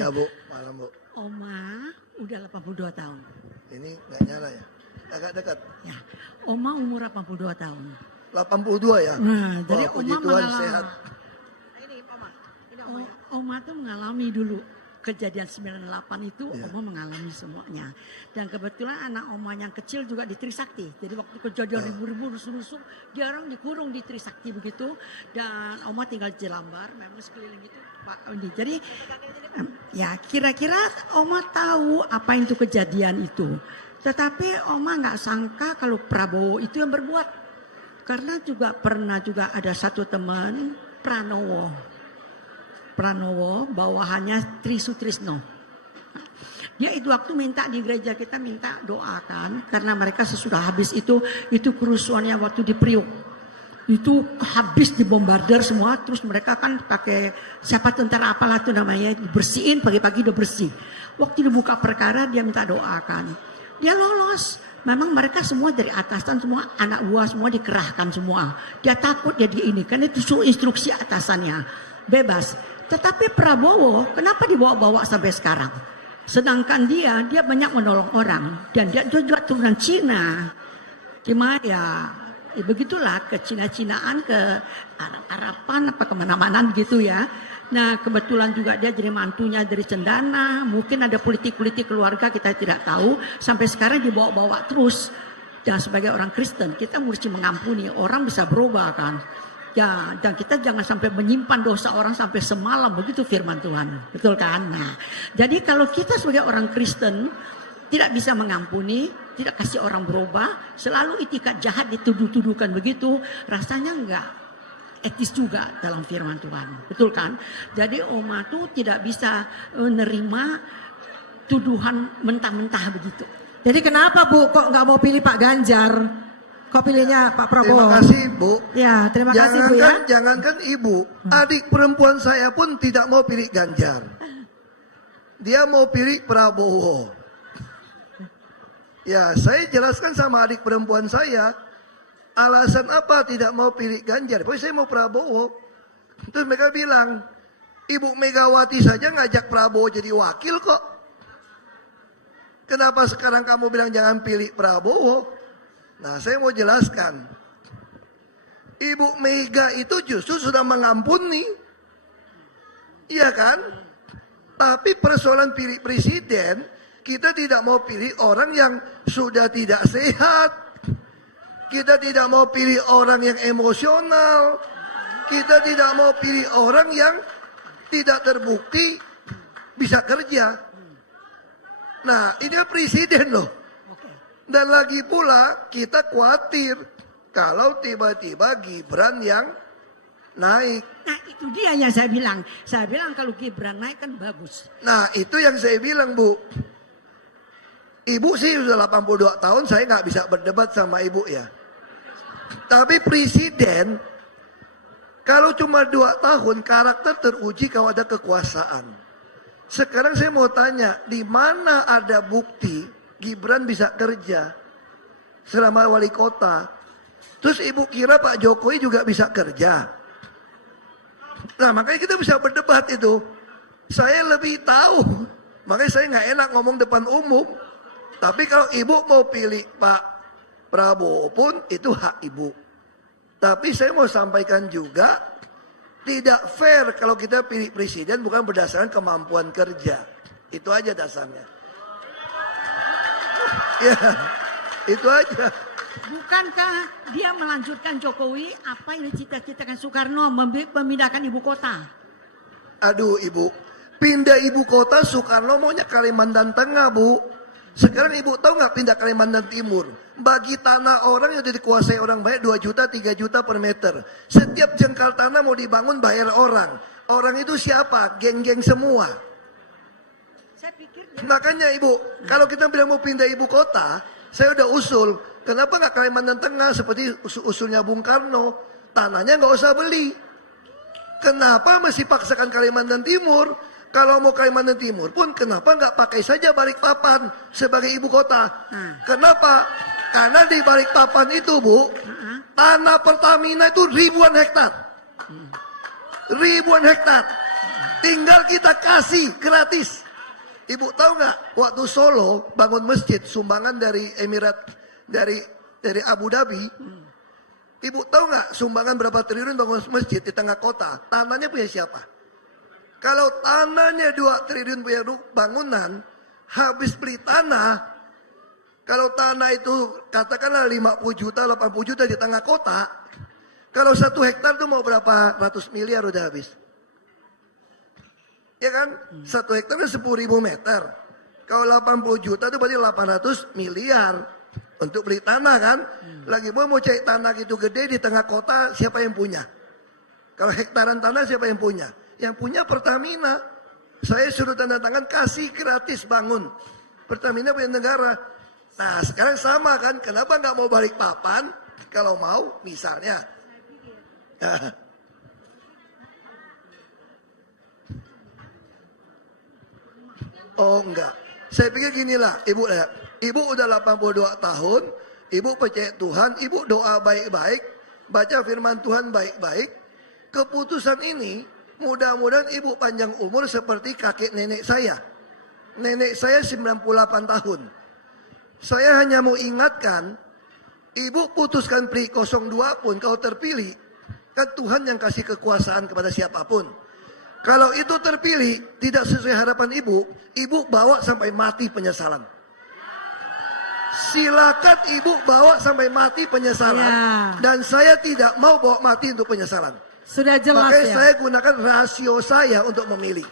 Ya Bu, malam Bu. Oma udah 82 tahun. Ini nggak nyala ya? Agak dekat. Ya, Oma umur 82 tahun. 82 ya? Nah, jadi Wah, puji Oma Tuhan mengalami. sehat. Ini Oma. Oma tuh mengalami dulu kejadian 98 itu Ya. Oma mengalami semuanya. Dan kebetulan anak Oma yang kecil juga di Trisakti. Jadi waktu kejadian ribu-ribu rusuh-rusuh, dia orang dikurung di Trisakti begitu. Dan Oma tinggal di Jelambar, memang sekeliling itu Pak ini. Jadi ya kira-kira Oma tahu apa itu kejadian itu. Tetapi Oma nggak sangka kalau Prabowo itu yang berbuat. Karena juga pernah juga ada satu teman Pranowo bawahannya Tri Sutrisno. Dia itu waktu minta di gereja kita minta doakan karena mereka sesudah habis itu kerusuhannya waktu di Priok. Itu habis dibombardir semua terus mereka kan pakai siapa tentara apalah itu namanya dibersihin pagi-pagi udah bersih. Waktu dibuka perkara dia minta doakan. Dia lolos. Memang mereka semua dari atasan semua anak buah semua dikerahkan semua. Dia takut dia di ini karena itu suruh instruksi atasannya bebas. Tetapi Prabowo kenapa dibawa-bawa sampai sekarang? Sedangkan dia banyak menolong orang dan dia juga turunan Cina. Cuma ya begitulah ke Cina-Cinaan ke Arab-Araban apa kemana-mana gitu ya. Nah kebetulan juga dia jadi mantunya dari Cendana. Mungkin ada politik-politik keluarga kita tidak tahu. Sampai sekarang dibawa-bawa terus. Dan sebagai orang Kristen kita mesti mengampuni. Orang bisa berubah kan. Ya, dan kita jangan sampai menyimpan dosa orang sampai semalam. Begitu firman Tuhan. Betul kan? Nah, jadi kalau kita sebagai orang Kristen tidak bisa mengampuni, tidak kasih orang berubah, selalu itikat jahat dituduh-tuduhkan begitu, rasanya enggak etis juga dalam firman Tuhan. Betul kan? Jadi Oma tuh tidak bisa menerima tuduhan mentah-mentah begitu. Jadi kenapa Bu kok nggak mau pilih Pak Ganjar? Kok pilihnya Pak Prabowo? Terima kasih Bu. Ya, terima kasih Bu ya. Jangankan Ibu, adik perempuan saya pun tidak mau pilih Ganjar. Dia mau pilih Prabowo. Ya, saya jelaskan sama adik perempuan saya, alasan apa tidak mau pilih Ganjar? Pokoknya saya mau Prabowo. Terus mereka bilang, Ibu Megawati saja ngajak Prabowo jadi wakil kok. Kenapa sekarang kamu bilang jangan pilih Prabowo? Nah, saya mau jelaskan. Ibu Mega itu justru sudah mengampuni. Iya kan? Tapi persoalan pilih presiden, kita tidak mau pilih orang yang sudah tidak sehat. Kita tidak mau pilih orang yang emosional. Kita tidak mau pilih orang yang tidak terbukti bisa kerja. Nah, ini presiden loh. Dan lagi pula kita khawatir kalau tiba-tiba Gibran yang naik. Nah itu dia yang saya bilang. Saya bilang kalau Gibran naik kan bagus. Nah itu yang saya bilang Bu. Ibu sih sudah 82 tahun saya nggak bisa berdebat sama ibu ya. Tapi presiden kalau cuma 2 tahun karakter teruji kalau ada kekuasaan. Sekarang saya mau tanya, di mana ada bukti Gibran bisa kerja selama wali kota? Terus ibu kira Pak Jokowi juga bisa kerja? Nah makanya kita bisa berdebat itu. Saya lebih tahu, makanya saya nggak enak ngomong depan umum. Tapi kalau ibu mau pilih Pak Prabowo pun itu hak ibu. Tapi saya mau sampaikan juga, tidak fair kalau kita pilih presiden bukan berdasarkan kemampuan kerja. Itu aja dasarnya. Ya, itu aja. Bukankah dia melanjutkan Jokowi apa yang dicita-citakan Soekarno memindahkan ibu kota? Aduh ibu, pindah ibu kota Soekarno maunya Kalimantan Tengah Bu. Sekarang ibu tahu nggak pindah Kalimantan Timur? Bagi tanah orang yang sudah dikuasai orang banyak 2 juta, 3 juta per meter. Setiap jengkal tanah mau dibangun bayar orang. Orang itu siapa? Geng-geng semua. Saya pikir Makanya ibu, kalau kita bilang mau pindah ibu kota, saya udah usul. Kenapa nggak Kalimantan Tengah seperti usulnya Bung Karno? Tanahnya nggak usah beli. Kenapa mesti paksakan Kalimantan Timur? Kalau mau Kalimantan Timur pun kenapa nggak pakai saja Balikpapan sebagai ibu kota? Kenapa? Karena di Balikpapan itu Bu, tanah Pertamina itu ribuan hektar. Ribuan hektar. Tinggal kita kasih gratis. Ibu tahu nggak, waktu Solo bangun masjid sumbangan dari dari Abu Dhabi. Ibu tahu nggak sumbangan berapa triliun bangun masjid di tengah kota? Tanahnya punya siapa? Kalau tanahnya 2 triliun punya bangunan, habis beli tanah, kalau tanah itu katakanlah 50 juta, 80 juta di tengah kota, kalau 1 hektar itu mau berapa ratus miliar udah habis. Ya kan? 1 hektar itu 10.000 meter. Kalau 80 juta itu berarti 800 miliar untuk beli tanah kan. Lagi mau cari tanah gitu gede di tengah kota, siapa yang punya? Kalau hektaran tanah siapa yang punya? Yang punya Pertamina. Saya suruh tanda tangan kasih gratis bangun. Pertamina punya negara. Nah sekarang sama kan, kenapa nggak mau balik papan? Kalau mau misalnya. Oh enggak. Saya pikir ginilah, Ibu ya. Ibu udah 82 tahun, Ibu percaya Tuhan, Ibu doa baik-baik, baca firman Tuhan baik-baik. Keputusan ini mudah-mudahan Ibu panjang umur seperti kakek nenek saya. Nenek saya 98 tahun. Saya hanya mau ingatkan, Ibu putuskan pilih 02 pun kalau terpilih, kan Tuhan yang kasih kekuasaan kepada siapapun. Kalau itu terpilih tidak sesuai harapan Ibu, Ibu bawa sampai mati penyesalan. Silakan Ibu bawa sampai mati penyesalan. Ya. Dan saya tidak mau bawa mati untuk penyesalan. Sudah jelas Makanya ya. saya gunakan rasio saya untuk memilih.